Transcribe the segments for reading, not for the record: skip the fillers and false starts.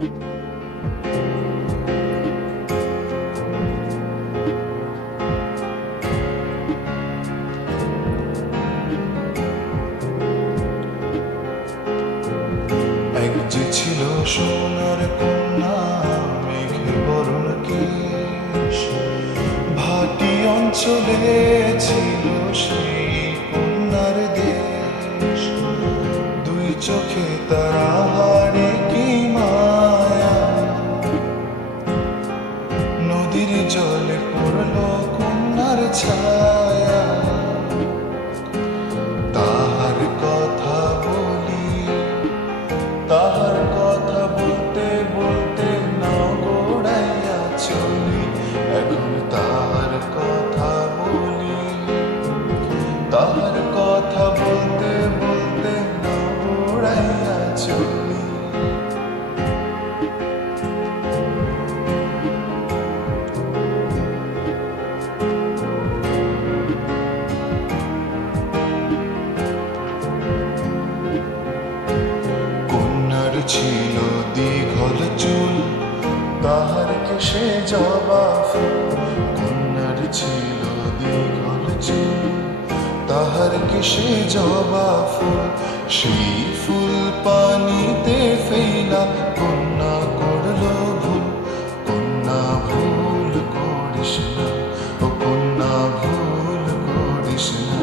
এক যে ছিল সোনার কন্যা, মেঘে বরণ কেশ, ভাটি অঞ্চলে ছিল সেই কন্যার দেশ। দুই চোখে তারা হারে কি মায়া, নদীর জলে পড়ল কন্যার ছায়া। তাহার কথা বলি, তাহার কথা বলতে বলতে নগড়াইয়া চলি। এখন তাহার কথা বলি, তাহার কথা বলতে বলতে নগড়াইয়া চলি। ছিল দীঘল চুল, তাহার কেশে জবা ফুল। কন্যার ছিল দীঘল চুল, তাহার কেশে জবা ফুল। সেই ফুল পানিতে ফেলা কন্যা করল ভুল। কন্যা ভুল করিস না, ও কন্যা ভুল করিস না।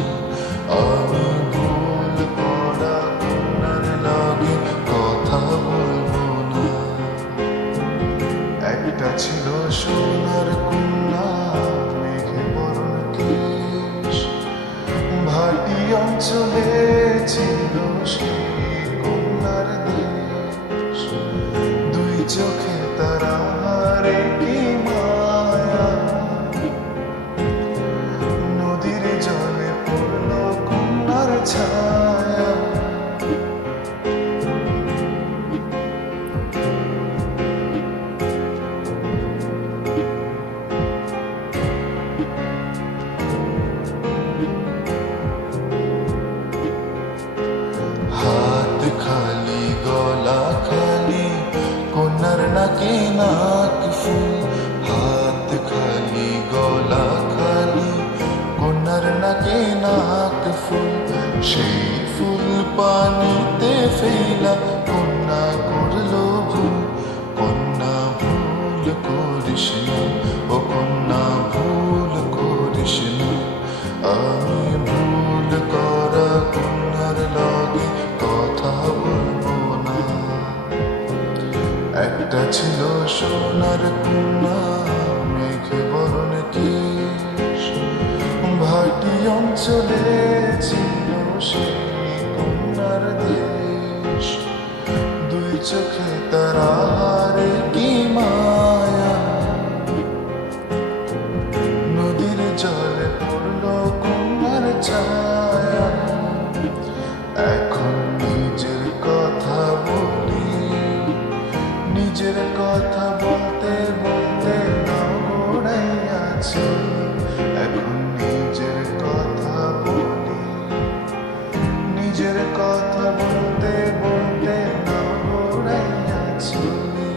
আমি ভুল করা কন্যার লাগে কথা বলবো না। একটা ছিল সোনার কন্যা, মেঘে বরণ কেশ, ভাটি অঞ্চলে ছিল সেই কন্যার দেশ। দুই চোখে তারা হারে কি মায়া, নদীর জলে পড়ল কন্যার ছায়া। হাত খালি গলা খালি, কন্যার নাকে নাক ফুল। হাত খালি গলা খালি, কন্যার নাকে নাক ফুল। সেই ফুল পানিতে ফেলা কন্যা করল ভুল। কন্যা ভুল করিস না, ও কন্যা ভুল করিস না। আমি ভুল করা কন্যার লাগে কথা বলবো না। একটা ছিল সোনার কন্যা, মেঘে বরণ কেশ, ভাটি অঞ্চলে ছিল সেই কন্যার দেশ। দুই চোখে তারা হারে কি মায়া, নদীর জলে পড়ল কন্যার ছায়া। এখন নিজের কথা বলি, নিজের কথা বলতে বলতে নগড়াইয়া চলি। এখন নিজের কথা বলি, নিজের কথা বলতে বলতে নগড়াইয়া চলি।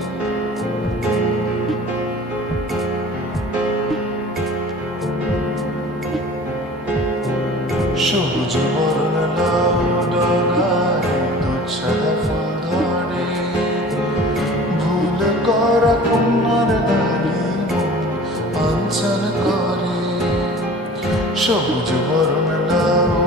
সবুজ বরণ লাউ ডগায় দুঃসাদা ফুল ধরে, ভুল করা কন্যার ডালি মন আঞ্চল করে। সবুজ বরণ লাউ